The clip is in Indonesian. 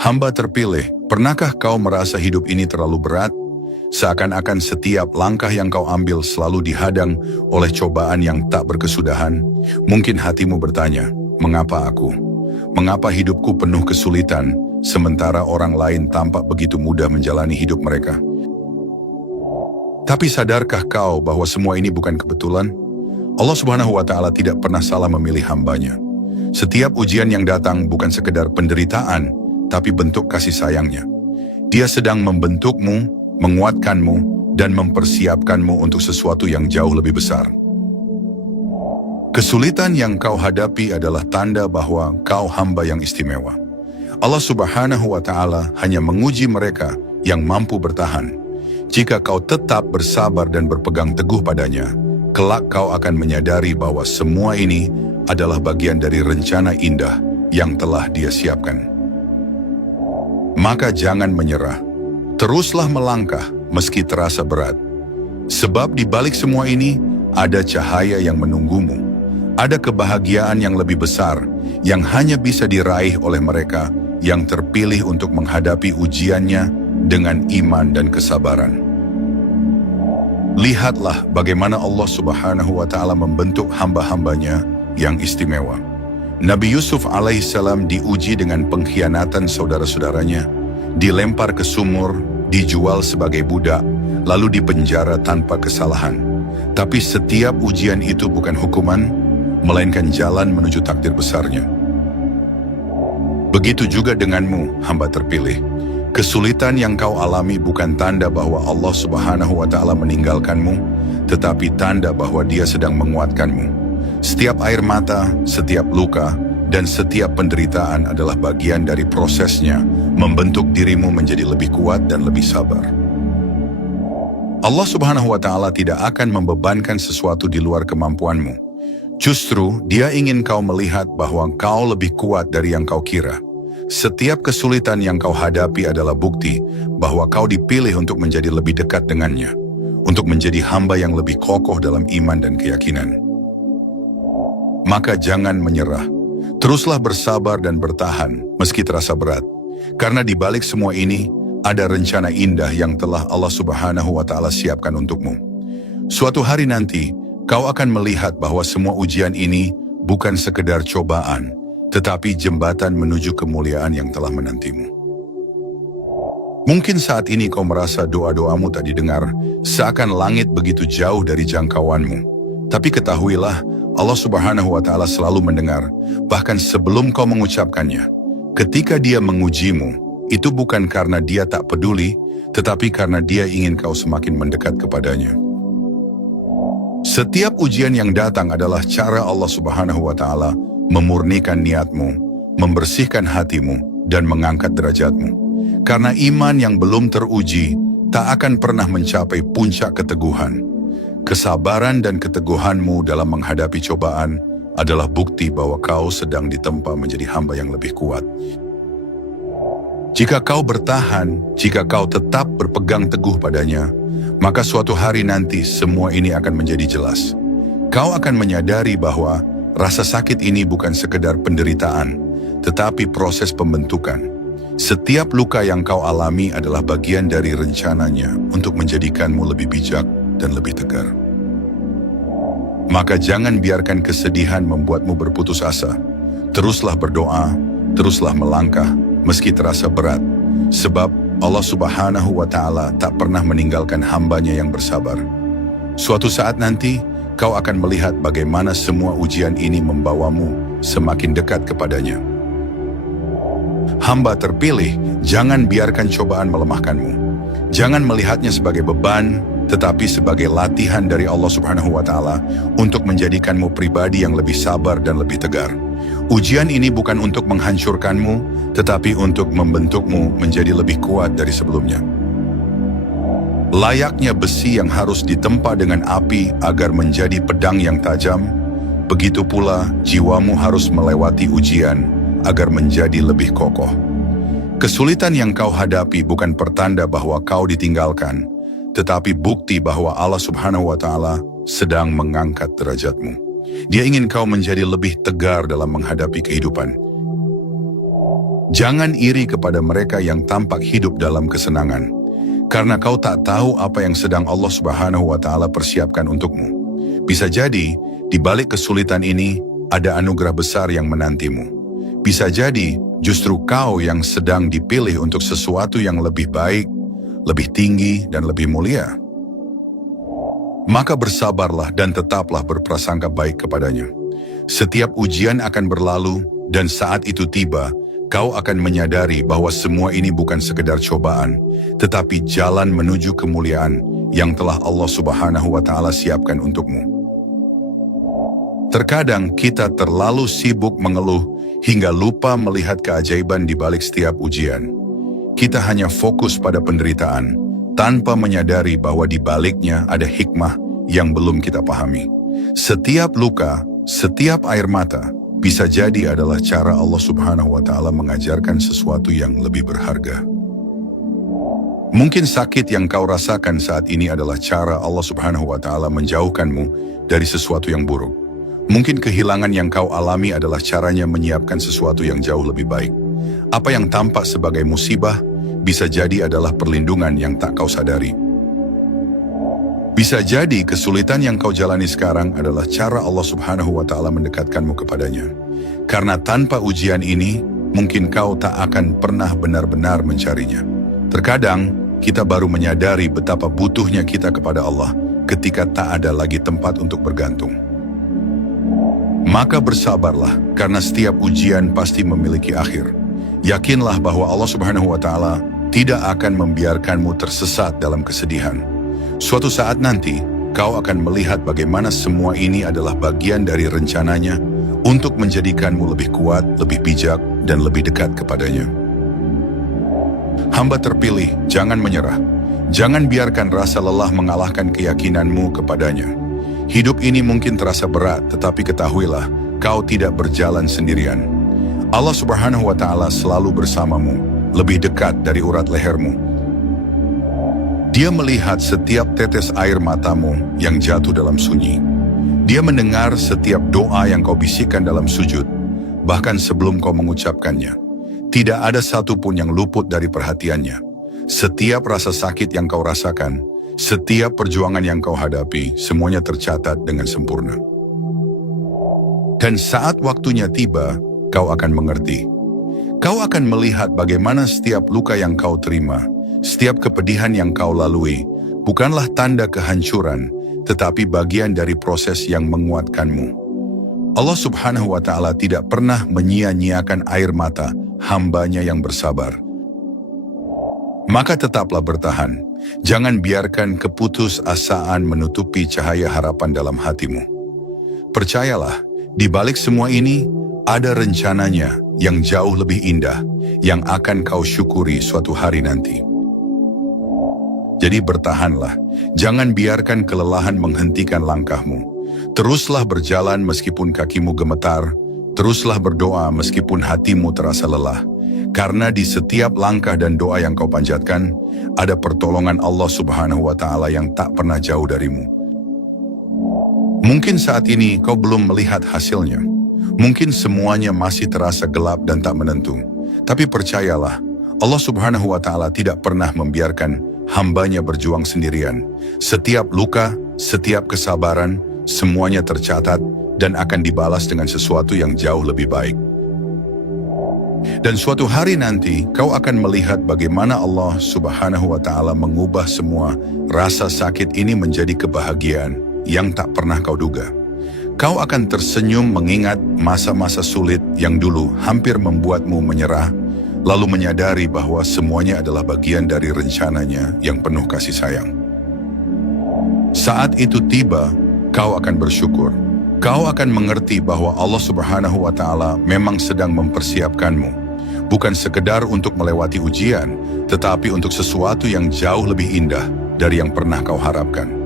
Hamba terpilih, pernahkah kau merasa hidup ini terlalu berat? Seakan-akan setiap langkah yang kau ambil selalu dihadang oleh cobaan yang tak berkesudahan. Mungkin hatimu bertanya, mengapa aku? Mengapa hidupku penuh kesulitan, sementara orang lain tampak begitu mudah menjalani hidup mereka? Tapi sadarkah kau bahwa semua ini bukan kebetulan? Allah Subhanahu wa Ta'ala tidak pernah salah memilih hambanya. Setiap ujian yang datang bukan sekedar penderitaan, tapi bentuk kasih sayangnya. Dia sedang membentukmu, menguatkanmu, dan mempersiapkanmu untuk sesuatu yang jauh lebih besar. Kesulitan yang kau hadapi adalah tanda bahwa kau hamba yang istimewa. Allah Subhanahu wa Ta'ala hanya menguji mereka yang mampu bertahan. Jika kau tetap bersabar dan berpegang teguh padanya, kelak kau akan menyadari bahwa semua ini adalah bagian dari rencana indah yang telah Dia siapkan. Maka jangan menyerah. Teruslah melangkah meski terasa berat. Sebab di balik semua ini ada cahaya yang menunggumu. Ada kebahagiaan yang lebih besar yang hanya bisa diraih oleh mereka yang terpilih untuk menghadapi ujiannya dengan iman dan kesabaran. Lihatlah bagaimana Allah Subhanahu wa Ta'ala membentuk hamba-hambanya yang istimewa. Nabi Yusuf alaihissalam diuji dengan pengkhianatan saudara-saudaranya, dilempar ke sumur, dijual sebagai budak, lalu dipenjara tanpa kesalahan. Tapi setiap ujian itu bukan hukuman, melainkan jalan menuju takdir besarnya. Begitu juga denganmu, hamba terpilih. Kesulitan yang kau alami bukan tanda bahwa Allah Subhanahu wa Ta'ala meninggalkanmu, tetapi tanda bahwa Dia sedang menguatkanmu. Setiap air mata, setiap luka, dan setiap penderitaan adalah bagian dari prosesnya membentuk dirimu menjadi lebih kuat dan lebih sabar. Allah Subhanahu wa Ta'ala tidak akan membebankan sesuatu di luar kemampuanmu. Justru Dia ingin kau melihat bahwa kau lebih kuat dari yang kau kira. Setiap kesulitan yang kau hadapi adalah bukti bahwa kau dipilih untuk menjadi lebih dekat dengannya, untuk menjadi hamba yang lebih kokoh dalam iman dan keyakinan. Maka jangan menyerah. Teruslah bersabar dan bertahan meski terasa berat. Karena di balik semua ini ada rencana indah yang telah Allah Subhanahu wa Ta'ala siapkan untukmu. Suatu hari nanti, kau akan melihat bahwa semua ujian ini bukan sekedar cobaan, tetapi jembatan menuju kemuliaan yang telah menantimu. Mungkin saat ini kau merasa doa-doamu tak didengar, seakan langit begitu jauh dari jangkauanmu. Tapi ketahuilah, Allah Subhanahu wa Ta'ala selalu mendengar, bahkan sebelum kau mengucapkannya. Ketika Dia mengujimu, itu bukan karena Dia tak peduli, tetapi karena Dia ingin kau semakin mendekat kepadanya. Setiap ujian yang datang adalah cara Allah Subhanahu wa Ta'ala memurnikan niatmu, membersihkan hatimu, dan mengangkat derajatmu. Karena iman yang belum teruji tak akan pernah mencapai puncak keteguhan. Kesabaran dan keteguhanmu dalam menghadapi cobaan adalah bukti bahwa kau sedang ditempa menjadi hamba yang lebih kuat. Jika kau bertahan, jika kau tetap berpegang teguh padanya, maka suatu hari nanti semua ini akan menjadi jelas. Kau akan menyadari bahwa rasa sakit ini bukan sekedar penderitaan, tetapi proses pembentukan. Setiap luka yang kau alami adalah bagian dari rencananya untuk menjadikanmu lebih bijak dan lebih tegar. Maka jangan biarkan kesedihan membuatmu berputus asa. Teruslah berdoa, teruslah melangkah, meski terasa berat. Sebab Allah Subhanahu wa Ta'ala tak pernah meninggalkan hambanya yang bersabar. Suatu saat nanti, kau akan melihat bagaimana semua ujian ini membawamu semakin dekat kepadanya. Hamba terpilih, jangan biarkan cobaan melemahkanmu. Jangan melihatnya sebagai beban, tetapi sebagai latihan dari Allah Subhanahu wa Ta'ala untuk menjadikanmu pribadi yang lebih sabar dan lebih tegar. Ujian ini bukan untuk menghancurkanmu, tetapi untuk membentukmu menjadi lebih kuat dari sebelumnya. Layaknya besi yang harus ditempa dengan api agar menjadi pedang yang tajam, begitu pula jiwamu harus melewati ujian agar menjadi lebih kokoh. Kesulitan yang kau hadapi bukan pertanda bahwa kau ditinggalkan, tetapi bukti bahwa Allah Subhanahu wa Ta'ala sedang mengangkat derajatmu. Dia ingin kau menjadi lebih tegar dalam menghadapi kehidupan. Jangan iri kepada mereka yang tampak hidup dalam kesenangan, karena kau tak tahu apa yang sedang Allah Subhanahu wa Ta'ala persiapkan untukmu. Bisa jadi, di balik kesulitan ini, ada anugerah besar yang menantimu. Bisa jadi, justru kau yang sedang dipilih untuk sesuatu yang lebih baik, lebih tinggi, dan lebih mulia. Maka bersabarlah dan tetaplah berprasangka baik kepadanya. Setiap ujian akan berlalu, dan saat itu tiba, kau akan menyadari bahwa semua ini bukan sekedar cobaan, tetapi jalan menuju kemuliaan yang telah Allah Subhanahu wa Ta'ala siapkan untukmu. Terkadang kita terlalu sibuk mengeluh hingga lupa melihat keajaiban di balik setiap ujian. Kita hanya fokus pada penderitaan, tanpa menyadari bahwa di baliknya ada hikmah yang belum kita pahami. Setiap luka, setiap air mata, bisa jadi adalah cara Allah Subhanahu wa Ta'ala mengajarkan sesuatu yang lebih berharga. Mungkin sakit yang kau rasakan saat ini adalah cara Allah Subhanahu wa Ta'ala menjauhkanmu dari sesuatu yang buruk. Mungkin kehilangan yang kau alami adalah caranya menyiapkan sesuatu yang jauh lebih baik. Apa yang tampak sebagai musibah bisa jadi adalah perlindungan yang tak kau sadari. Bisa jadi kesulitan yang kau jalani sekarang adalah cara Allah Subhanahu wa Ta'ala mendekatkanmu kepadanya. Karena tanpa ujian ini, mungkin kau tak akan pernah benar-benar mencarinya. Terkadang, kita baru menyadari betapa butuhnya kita kepada Allah ketika tak ada lagi tempat untuk bergantung. Maka bersabarlah, karena setiap ujian pasti memiliki akhir. Yakinlah bahwa Allah Subhanahu wa Ta'ala tidak akan membiarkanmu tersesat dalam kesedihan. Suatu saat nanti, kau akan melihat bagaimana semua ini adalah bagian dari rencananya untuk menjadikanmu lebih kuat, lebih bijak, dan lebih dekat kepadanya. Hamba terpilih, jangan menyerah. Jangan biarkan rasa lelah mengalahkan keyakinanmu kepadanya. Hidup ini mungkin terasa berat, tetapi ketahuilah, kau tidak berjalan sendirian. Allah Subhanahu wa Ta'ala selalu bersamamu, lebih dekat dari urat lehermu. Dia melihat setiap tetes air matamu yang jatuh dalam sunyi. Dia mendengar setiap doa yang kau bisikkan dalam sujud, bahkan sebelum kau mengucapkannya. Tidak ada satupun yang luput dari perhatiannya. Setiap rasa sakit yang kau rasakan, setiap perjuangan yang kau hadapi, semuanya tercatat dengan sempurna. Dan saat waktunya tiba, kau akan mengerti. Kau akan melihat bagaimana setiap luka yang kau terima, setiap kepedihan yang kau lalui, bukanlah tanda kehancuran, tetapi bagian dari proses yang menguatkanmu. Allah Subhanahu wa Ta'ala tidak pernah menyia-nyiakan air mata hambanya yang bersabar. Maka tetaplah bertahan. Jangan biarkan keputusasaan menutupi cahaya harapan dalam hatimu. Percayalah, di balik semua ini, ada rencananya yang jauh lebih indah, yang akan kau syukuri suatu hari nanti. Jadi bertahanlah, jangan biarkan kelelahan menghentikan langkahmu. Teruslah berjalan meskipun kakimu gemetar, teruslah berdoa meskipun hatimu terasa lelah. Karena di setiap langkah dan doa yang kau panjatkan, ada pertolongan Allah Subhanahu wa Ta'ala yang tak pernah jauh darimu. Mungkin saat ini kau belum melihat hasilnya. Mungkin semuanya masih terasa gelap dan tak menentu. Tapi percayalah, Allah Subhanahu wa Ta'ala tidak pernah membiarkan hambanya berjuang sendirian. Setiap luka, setiap kesabaran, semuanya tercatat dan akan dibalas dengan sesuatu yang jauh lebih baik. Dan suatu hari nanti, kau akan melihat bagaimana Allah Subhanahu wa Ta'ala mengubah semua rasa sakit ini menjadi kebahagiaan yang tak pernah kau duga. Kau akan tersenyum mengingat masa-masa sulit yang dulu hampir membuatmu menyerah, lalu menyadari bahwa semuanya adalah bagian dari rencananya yang penuh kasih sayang. Saat itu tiba, kau akan bersyukur. Kau akan mengerti bahwa Allah Subhanahu wa Ta'ala memang sedang mempersiapkanmu, bukan sekedar untuk melewati ujian, tetapi untuk sesuatu yang jauh lebih indah dari yang pernah kau harapkan.